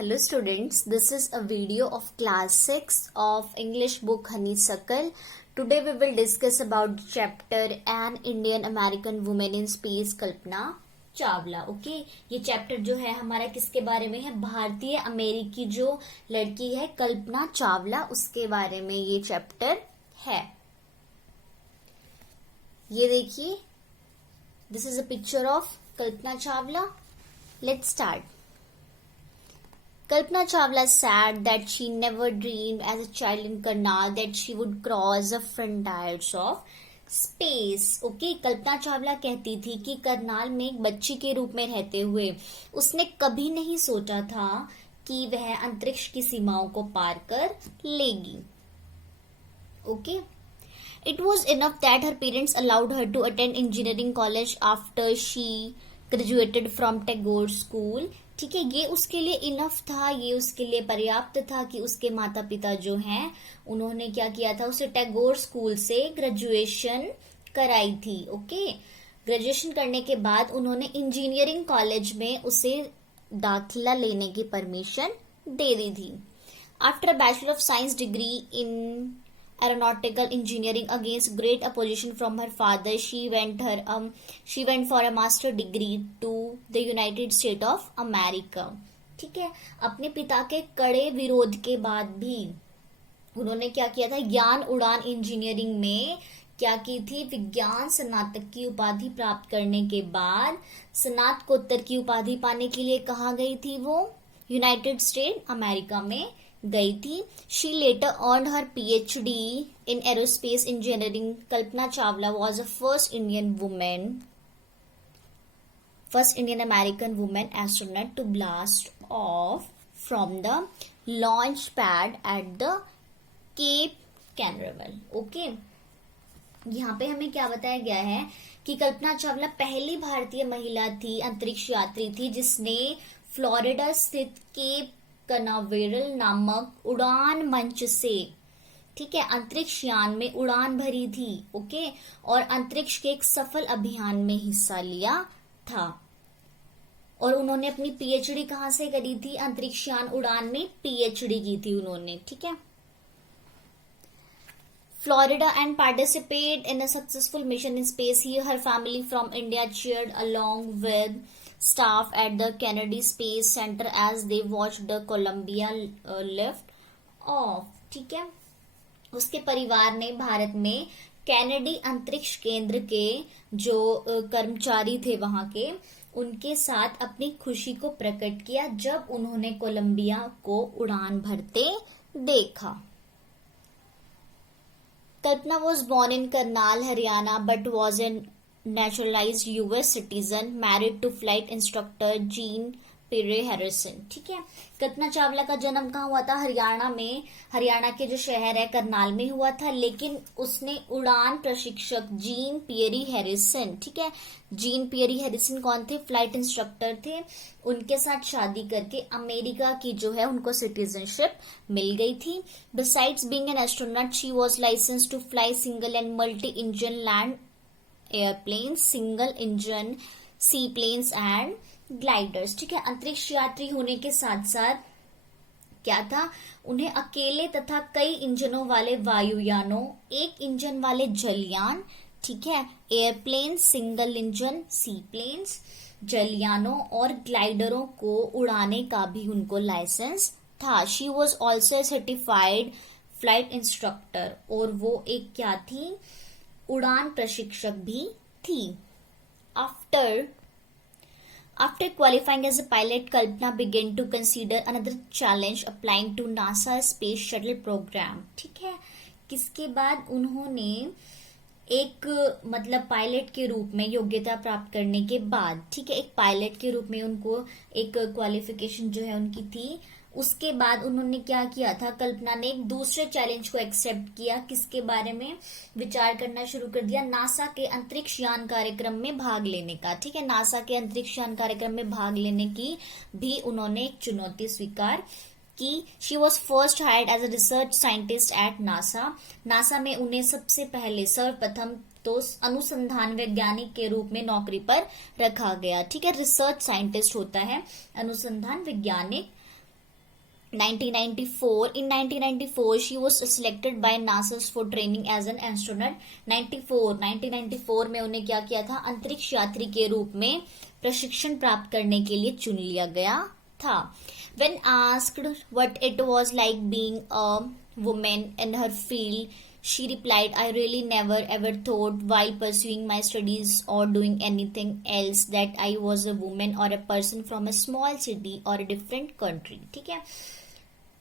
Hello students, this is a video of class 6 of English book Honeysuckle. Today we will discuss about chapter An Indian American Woman in Space Kalpana Chawla. Okay ये chapter जो है हमारा किसके बारे में है? भारतीय अमेरिकी जो लड़की है कल्पना चावला, उसके बारे में ये चैप्टर है. ये देखिए, this is a picture of Kalpana Chawla. Let's start. Kalpana Chawla said that she never dreamed as a child in Karnal that she would cross the frontiers of space. Okay, Kalpana Chawla कहती थी कि करनाल में एक बच्ची के रूप में रहते हुए उसने कभी नहीं सोचा था कि वह अंतरिक्ष की सीमाओं को पार कर लेगी. Okay, it was enough that her parents allowed her to attend engineering college after she graduated from Tagore School. ठीक है, ये उसके लिए इनफ था, ये उसके लिए पर्याप्त था कि उसके माता पिता जो हैं उन्होंने क्या किया था, उसे टैगोर स्कूल से ग्रेजुएशन कराई थी. ओके, ग्रेजुएशन करने के बाद उन्होंने इंजीनियरिंग कॉलेज में उसे दाखिला लेने की परमिशन दे दी थी. After bachelor of science degree in aeronautical engineering against great opposition from her father, she went for a master degree to the United States of America. ठीक है, अपने पिता के कड़े विरोध के बाद भी उन्होंने क्या किया था, ज्ञान उड़ान इंजीनियरिंग में क्या की थी, विज्ञान स्नातक की उपाधि प्राप्त करने के बाद स्नातकोत्तर की उपाधि पाने के लिए कहाँ गई थी, वो यूनाइटेड स्टेट अमेरिका में गई थी. She later earned her PhD in aerospace engineering. Kalpana Chawla was the first Indian American women astronaut to blast off from the launch pad at the Cape Canaveral. Okay, यहाँ पे हमें क्या बताया गया है कि कल्पना चावला पहली भारतीय महिला थी, अंतरिक्ष यात्री थी, जिसने फ्लोरिडा स्थित केप कनावेरल नामक उड़ान मंच से, ठीक है, अंतरिक्ष यान में उड़ान भरी थी. ओके, और अंतरिक्ष के एक सफल अभियान में हिस्सा लिया था. और उन्होंने अपनी PhD कहाँ से करी थी? अंतरिक्ष यान उड़ान में PhD की थी उन्होंने. ठीक है, Florida and participate in a successful mission in space. Here her family from India cheered along with staff at the Kennedy Space Center as they watched the Columbia lift off. ठीक है, उसके परिवार ने भारत में कैनेडी अंतरिक्ष केंद्र के जो कर्मचारी थे वहां के, उनके साथ अपनी खुशी को प्रकट किया जब उन्होंने कोलंबिया को उड़ान भरते देखा. Kalpana was born in Karnal, Haryana, but was a naturalized US citizen, married to flight instructor Jean Pierre Harrison. ठीक है, कल्पना चावला का जन्म कहाँ हुआ था? हरियाणा में. हरियाणा के जो शहर है करनाल में हुआ था, लेकिन उसने उड़ान प्रशिक्षक जीन पियरी हैरिसन, ठीक है, जीन पियरी हैरिसन कौन थे? फ्लाइट इंस्ट्रक्टर थे. उनके साथ शादी करके अमेरिका की जो है उनको सिटीजनशिप मिल गई थी. Besides being an astronaut she was licensed to fly single and multi engine land airplanes, single engine seaplanes and gliders. ठीक है, अंतरिक्ष यात्री होने के साथ साथ क्या था, उन्हें अकेले तथा कई इंजनों वाले वायुयानों, एक इंजन वाले जलयान, ठीक है, एयरप्लेन, सिंगल इंजन सी प्लेन्स, जलयानों और ग्लाइडरों को उड़ाने का भी उनको लाइसेंस था. She was also certified flight instructor, और वो एक क्या थी, उड़ान प्रशिक्षक भी थी. After qualifying as a pilot, Kalpana began to consider another challenge, applying to NASA Space Shuttle program. ठीक है, किसके बाद उन्होंने एक मतलब पायलट के रूप में योग्यता प्राप्त करने के बाद, ठीक है, एक पायलट के रूप में उनको एक क्वालिफिकेशन जो है उनकी थी. उसके बाद उन्होंने क्या किया था, कल्पना ने एक दूसरे चैलेंज को एक्सेप्ट किया. किसके बारे में विचार करना शुरू कर दिया? नासा के अंतरिक्ष यान कार्यक्रम में भाग लेने का. ठीक है, नासा के अंतरिक्ष यान कार्यक्रम में भाग लेने की भी उन्होंने एक चुनौती स्वीकार की. She was first hired as a research scientist at NASA. NASA में उन्हें सबसे पहले सर्वप्रथम तो अनुसंधान वैज्ञानिक के रूप में नौकरी पर रखा गया. ठीक है, रिसर्च साइंटिस्ट होता है अनुसंधान वैज्ञानिक. 1994. In 1994, she was selected by NASA for training as an astronaut. 1994 में उन्हें क्या किया था, अंतरिक्ष यात्री के रूप में प्रशिक्षण प्राप्त करने के लिए चुन लिया गया था. When asked what it was like being a woman in her field, she replied, I really never ever thought while pursuing my studies or doing anything else that I was a woman or a person from a small city or a different country. ठीक है.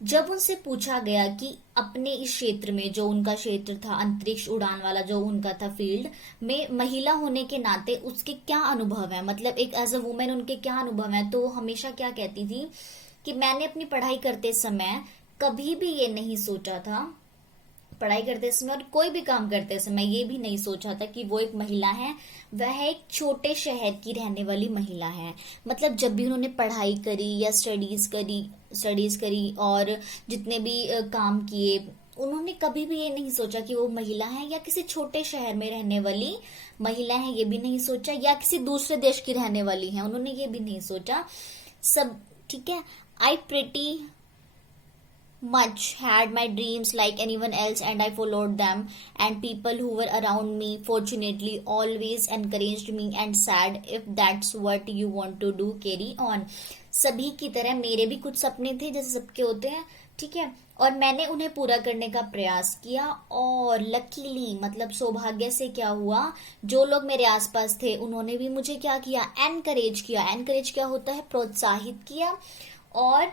जब उनसे पूछा गया कि अपने इस क्षेत्र में, जो उनका क्षेत्र था अंतरिक्ष उड़ान वाला, जो उनका था फील्ड में, महिला होने के नाते उसके क्या अनुभव है, मतलब एक एज अ वुमेन उनके क्या अनुभव है, तो हमेशा क्या कहती थी कि मैंने अपनी पढ़ाई करते समय कभी भी ये नहीं सोचा था, पढ़ाई करते समय और कोई भी काम करते समय ये भी नहीं सोचा था कि वो एक महिला है, वह एक छोटे शहर की रहने वाली महिला है. मतलब जब भी उन्होंने पढ़ाई करी या स्टडीज करी और जितने भी काम किए, उन्होंने कभी भी ये नहीं सोचा कि वो महिला है या किसी छोटे शहर में रहने वाली महिला है, ये भी नहीं सोचा, या किसी दूसरे देश की रहने वाली है, उन्होंने ये भी नहीं सोचा. सब ठीक है. आई pretty much had my dreams like anyone else and I followed them, and people who were around me fortunately always encouraged me and said if that's what you want to do carry on. सभी की तरह मेरे भी कुछ सपने थे जैसे सबके होते हैं, ठीक है, और मैंने उन्हें पूरा करने का प्रयास किया. और लकीली मतलब सौभाग्य से क्या हुआ, जो लोग मेरे आसपास थे उन्होंने भी मुझे क्या किया, एनकरेज किया. एनकरेज क्या होता है, प्रोत्साहित किया. और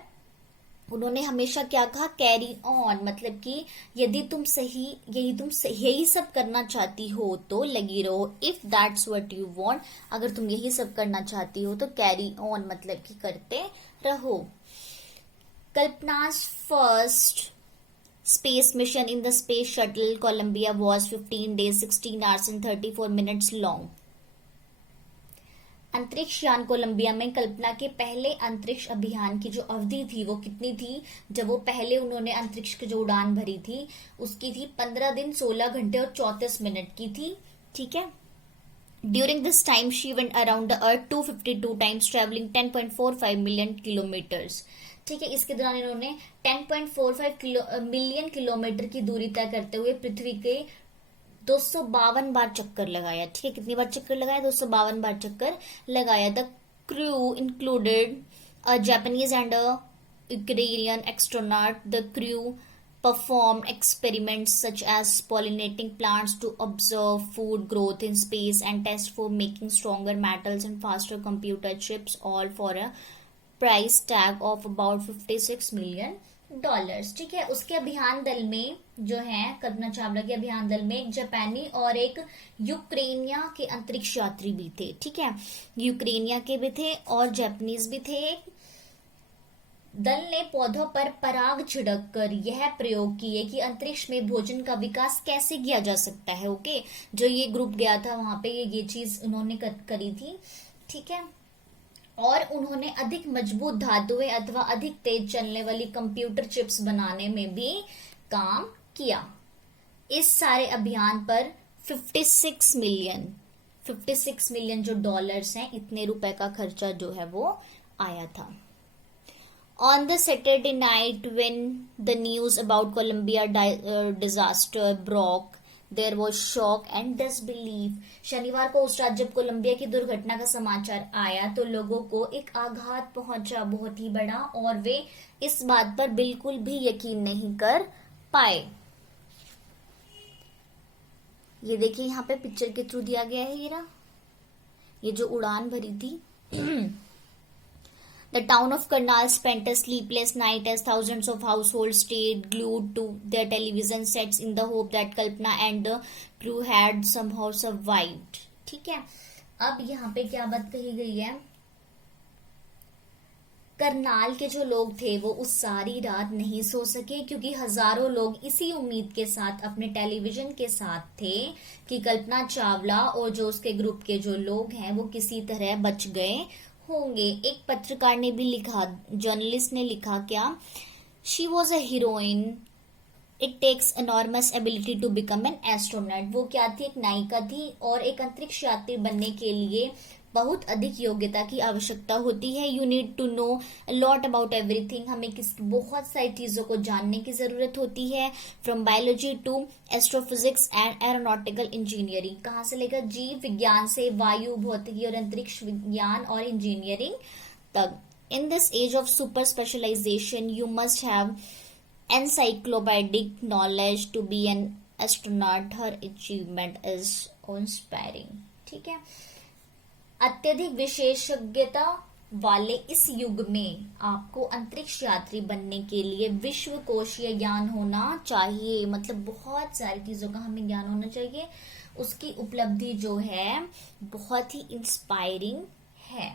उन्होंने हमेशा क्या कहा, कैरी ऑन, मतलब कि यदि तुम यही सब करना चाहती हो तो लगी रहो. If that's what you want, अगर तुम यही सब करना चाहती हो तो कैरी ऑन मतलब कि करते रहो. कल्पना's first space mission in the space shuttle Columbia was 15 days, 16 hours and 34 minutes long. अंतरिक्ष यान कोलंबिया में कल्पना के पहले अंतरिक्ष अभियान की जो अवधि थी वो कितनी थी, जब वो पहले उन्होंने अंतरिक्ष की जो उड़ान भरी थी उसकी थी 15 दिन 16 घंटे और 34 मिनट की थी. ठीक है. During this time she went around the earth 252 times travelling 10.45 million kilometres. ठीक है. इसके दौरान इन्होंने 10.45 मिलियन किलोमीटर की दूरी तय करते हुए पृथ्वी के 252 बार चक्कर लगाया. ठीक है. कितनी बार चक्कर लगाया, 252 बार चक्कर लगाया. The crew included a Japanese and a Ukrainian astronaut. The crew performed experiments such as pollinating plants to observe food growth in space and test for making stronger metals and faster computer chips, all for a price tag of about $56 million. ठीक है. उसके अभियान दल में जो है, कल्पना चावला के अभियान दल में एक जापानी और एक यूक्रेनिया के अंतरिक्ष यात्री भी थे. ठीक है. यूक्रेनिया के भी थे और जापानीज भी थे. दल ने पौधों पर पराग छिड़क कर यह प्रयोग किए कि अंतरिक्ष में भोजन का विकास कैसे किया जा सकता है. ओके. जो ये ग्रुप गया था वहां पे ये चीज उन्होंने करी थी. ठीक है. और उन्होंने अधिक मजबूत धातुएं अथवा अधिक तेज चलने वाली कंप्यूटर चिप्स बनाने में भी काम किया. इस सारे अभियान पर 56 मिलियन जो डॉलर्स हैं, इतने रुपए का खर्चा जो है वो आया था. On the Saturday night when the news about Columbia disaster broke, there was shock and disbelief. शनिवार को उस रात जब कोलंबिया की दुर्घटना का समाचार आया तो लोगों को एक आघात पहुंचा बहुत ही बड़ा, और वे इस बात पर बिल्कुल भी यकीन नहीं कर पाए. ये देखिए यहाँ पे पिक्चर के थ्रू दिया गया है ये जो उड़ान भरी थी. The town of Karnal spent a sleepless night as thousands of households stayed glued to their television sets in the hope that Kalpana and the crew had somehow survived. ठीक है. अब यहाँ पे क्या बात कही गई है, करनाल के जो लोग थे वो उस सारी रात नहीं सो सके क्योंकि हजारों लोग इसी उम्मीद के साथ अपने टेलीविजन के साथ थे कि कल्पना चावला और जो उसके ग्रुप के जो लोग हैं वो किसी तरह बच गए होंगे. एक पत्रकार ने भी लिखा, जर्नलिस्ट ने लिखा क्या, she was a heroine, it takes enormous ability to become an astronaut. वो क्या थी, एक नायिका थी और एक अंतरिक्ष यात्री बनने के लिए बहुत अधिक योग्यता की आवश्यकता होती है। You need to know lot about everything, हमें बहुत सारी चीजों को जानने की जरूरत होती है। From biology to astrophysics and aeronautical engineering, कहाँ से लेकर जीव विज्ञान से वायु भौतिकी और अंतरिक्ष विज्ञान और इंजीनियरिंग तक। In this age of super specialization you must have encyclopedic knowledge to be an astronaut. Her achievement is inspiring. ठीक है, अत्यधिक विशेषज्ञता वाले इस युग में आपको अंतरिक्ष यात्री बनने के लिए विश्व कोशीय ज्ञान होना चाहिए। मतलब बहुत सारी चीजों का हमें ज्ञान होना चाहिए। उसकी उपलब्धि जो है बहुत ही इंस्पायरिंग है,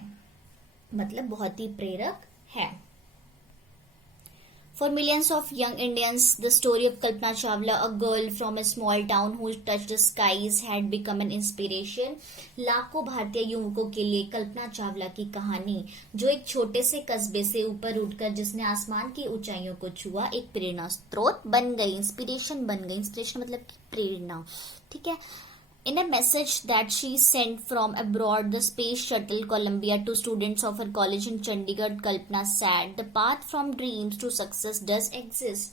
मतलब बहुत ही प्रेरक है। For millions of young Indians, the story of Kalpana Chawla, a girl from a small town who touched the skies, had become an inspiration. लाखों भारतीय युवकों के लिए कल्पना चावला की कहानी, जो एक छोटे से कस्बे से ऊपर उठकर जिसने आसमान की ऊंचाइयों को छुआ, एक प्रेरणा स्रोत बन गई, इंस्पिरेशन बन गई। इंस्पिरेशन मतलब प्रेरणा, ठीक है। In a message that she sent from abroad, the space shuttle Columbia, to students of her college in Chandigarh, Kalpana said, "The path from dreams to success does exist."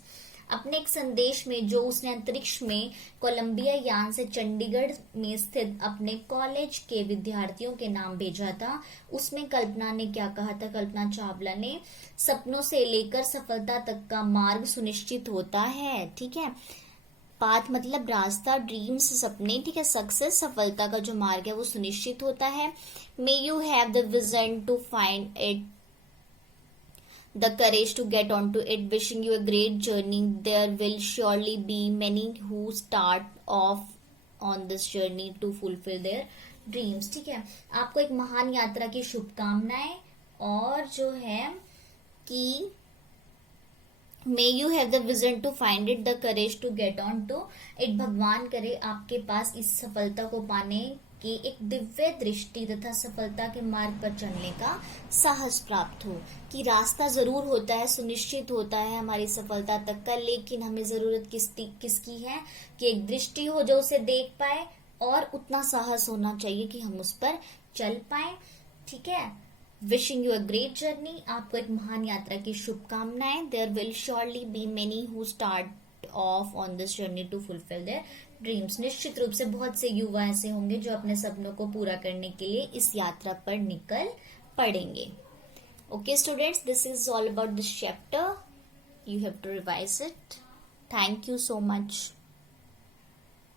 अपने एक संदेश में जो उसने अंतरिक्ष में कोलंबिया यान से चंडीगढ़ में स्थित अपने कॉलेज के विद्यार्थियों के नाम भेजा था, उसमें कल्पना ने क्या कहा था? कल्पना चावला ने, सपनों से लेकर सफलता तक का मार्ग सुनिश्चित होता है। ठीक है, पाथ मतलब रास्ता, ड्रीम्स सपने, ठीक है, सक्सेस सफलता का जो मार्ग है वो सुनिश्चित होता है। May you have the vision to find it, the courage to get on to it, wishing you a great journey, there will surely be many who start off on this journey to fulfil their dreams. ठीक है, आपको एक महान यात्रा की शुभकामनाएं, और जो है कि may you have the vision to find it, the courage to get on to it, भगवान करे आपके पास इस सफलता को पाने की एक दिव्य दृष्टि तथा सफलता के मार्ग पर चलने का साहस प्राप्त हो। कि रास्ता जरूर होता है, सुनिश्चित होता है हमारी सफलता तक का, लेकिन हमें जरूरत किसकी है? कि एक दृष्टि हो जो उसे देख पाए, और उतना साहस होना चाहिए कि हम उस पर चल पाए। ठीक है, wishing you a great journey, आपको एक महान यात्रा की शुभकामनाएं। There will surely be many who start off on this journey to fulfil their dreams, निश्चित रूप से बहुत से युवा ऐसे होंगे जो अपने सपनों को पूरा करने के लिए इस यात्रा पर निकल पड़ेंगे। Okay students, this is all about this chapter, you have to revise it. Thank you so much.